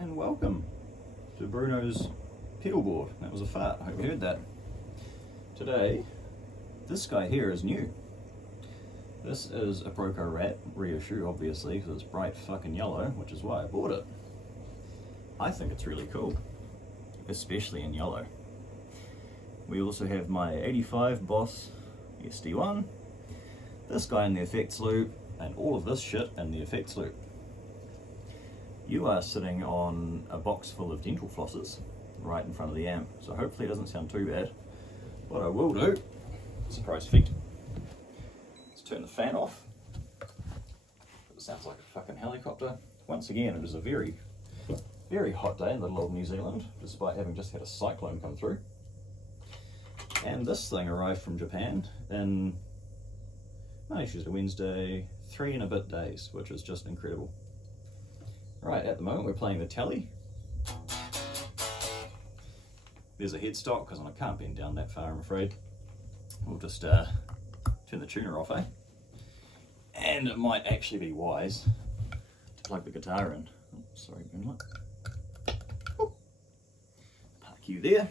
and welcome to Bruno's pedal board. That was a fart, I hope you heard that. Today, this guy here is new. This is a Broco Rat reissue, obviously, because it's bright fucking yellow, which is why I bought it. I think it's really cool, especially in yellow. We also have my 85 Boss SD1, this guy in the effects loop, and all of this shit in the effects loop. You are sitting on a box full of dental flosses right in front of the amp, so hopefully it doesn't sound too bad. What I will do, surprise effect, let's turn the fan off. It sounds like a fucking helicopter. Once again, it is a very, very hot day in little old New Zealand, despite having just had a cyclone come through. And this thing arrived from Japan in Monday, Tuesday, Wednesday, 3 and a bit days, which is just incredible. Right, at the moment we're playing the tele. There's a headstock because I can't bend down that far, I'm afraid. We'll just turn the tuner off, eh? And it might actually be wise to plug the guitar in. Oh, sorry, moonlight. Oh. Park you there.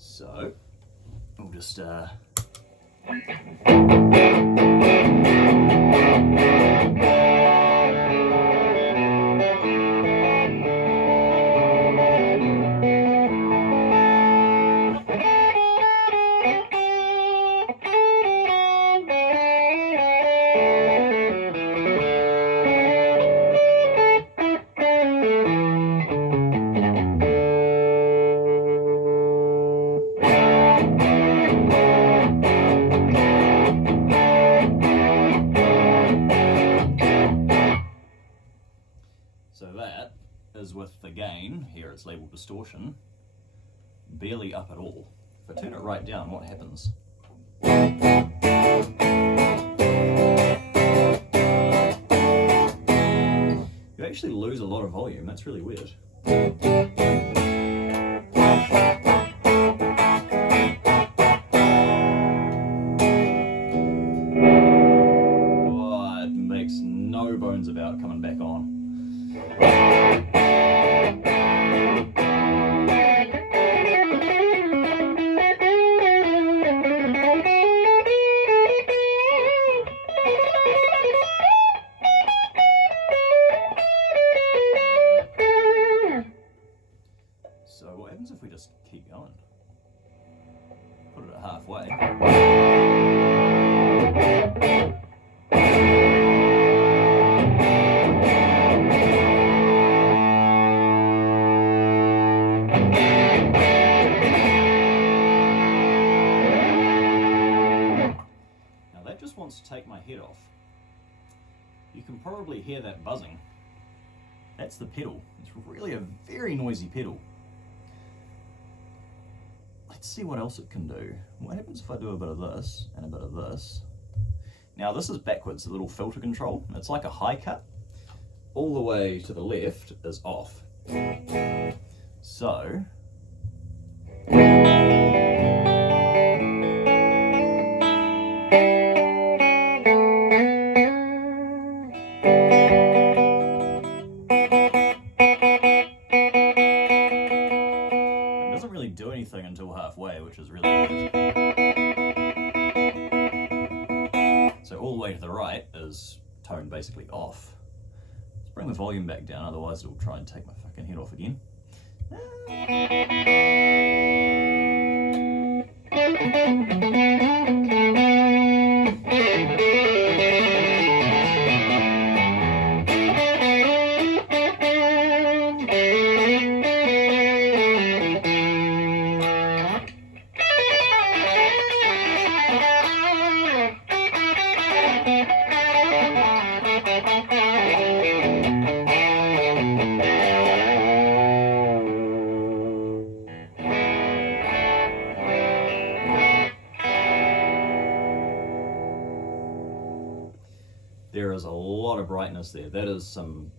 So, we'll just so that is with the gain, here it's labelled distortion, barely up at all. If I turn it right down, what happens? You actually lose a lot of volume, that's really weird. Oh, it makes no bones about coming back on. So what happens if we just keep going? Put it at halfway. Now that just wants to take my head off. You can probably hear that buzzing. That's the pedal. It's really a very noisy pedal. Let's see what else it can do. What happens if I do a bit of this and a bit of this? Now this is backwards, a little filter control. It's like a high cut. All the way to the left is off. So, do anything until halfway, which is really weird. So all the way to the right is tone basically off. Let's bring the volume back down, otherwise it'll try and take my fucking head off again. There is a lot of brightness there. That is some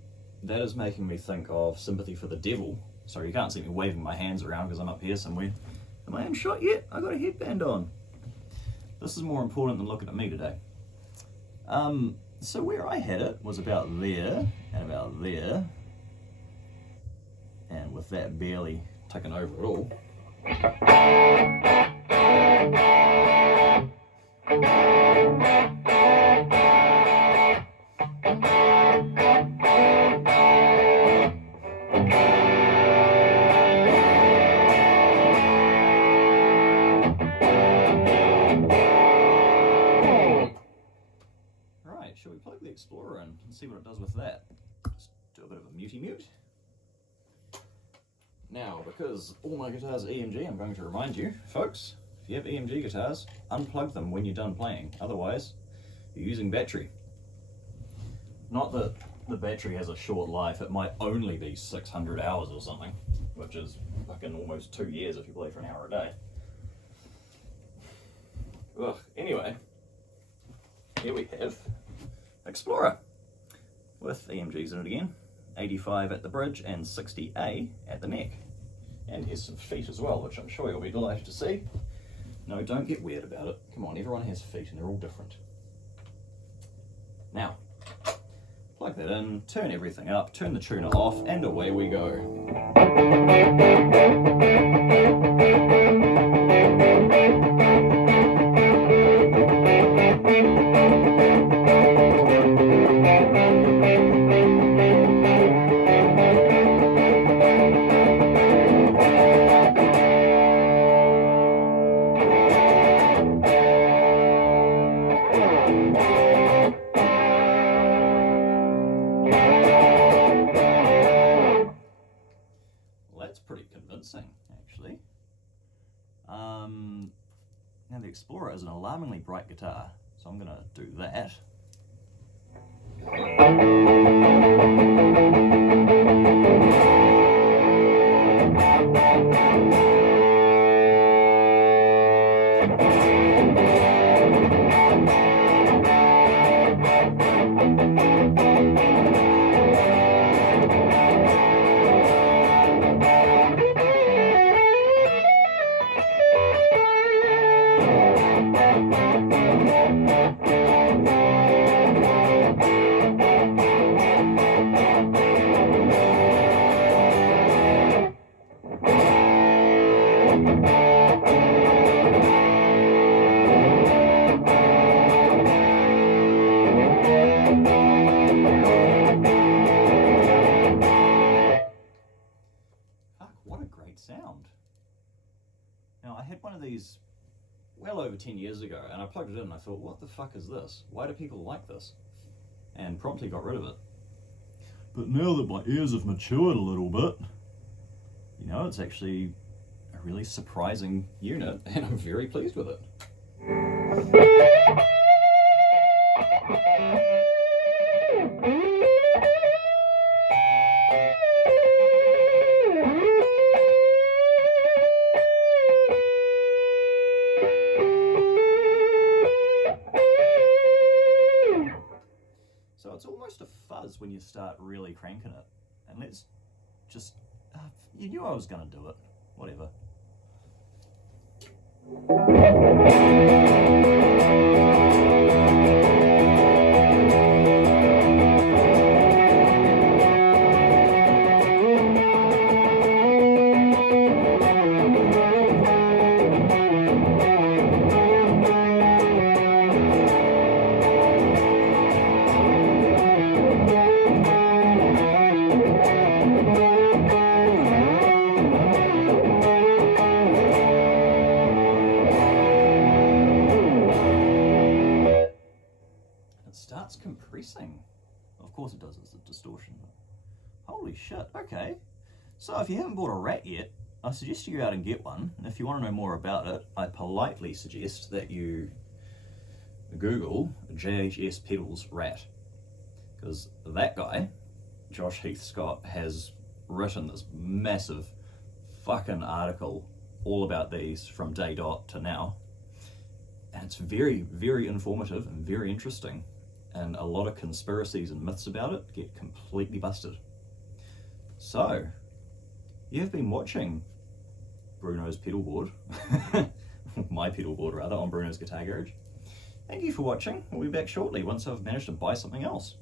that is making me think of Sympathy for the Devil. Sorry, you can't see me waving my hands around because I'm up here somewhere. Am I in shot yet? I got a headband on. This is more important than looking at me today. So where I had it was about there and about there, and with that barely taken over at all. Right, shall we plug the Explorer in and see what it does with that? Just do a bit of a muty mute. Now, because all my guitars are EMG, I'm going to remind you, folks, if you have EMG guitars, unplug them when you're done playing. Otherwise, you're using battery. Not that the battery has a short life, it might only be 600 hours or something, which is fucking almost 2 years if you play for an hour a day. Ugh, anyway, here we have Explorer with EMGs in it again. 85 at the bridge and 60A at the neck. And here's some feet as well, which I'm sure you'll be delighted to see. No, don't get weird about it. Come on, everyone has feet and they're all different. Now, plug that in, turn everything up, turn the tuner off, and away we go. Actually. Now the Explorer is an alarmingly bright guitar, so I'm going to do that. Sound. Now I had one of these well over 10 years ago and I plugged it in and I thought, what the fuck is this? Why do people like this? And promptly got rid of it. But now that my ears have matured a little bit, you know, it's actually a really surprising unit and I'm very pleased with it. So it's almost a fuzz when you start really cranking it. And let's just, you knew I was going to do it, whatever. Starts compressing. Of course it does, it's a distortion. Holy shit, okay. So if you haven't bought a Rat yet, I suggest you go out and get one. And if you want to know more about it, I politely suggest that you Google JHS Pedals Rat. Because that guy, Josh Heath Scott, has written this massive fucking article all about these from day dot to now. And it's very, very informative and very interesting. And a lot of conspiracies and myths about it get completely busted. So, you've been watching Bruno's pedal board, my pedal board rather, on Bruno's Guitar Garage. Thank you for watching. We'll be back shortly once I've managed to buy something else.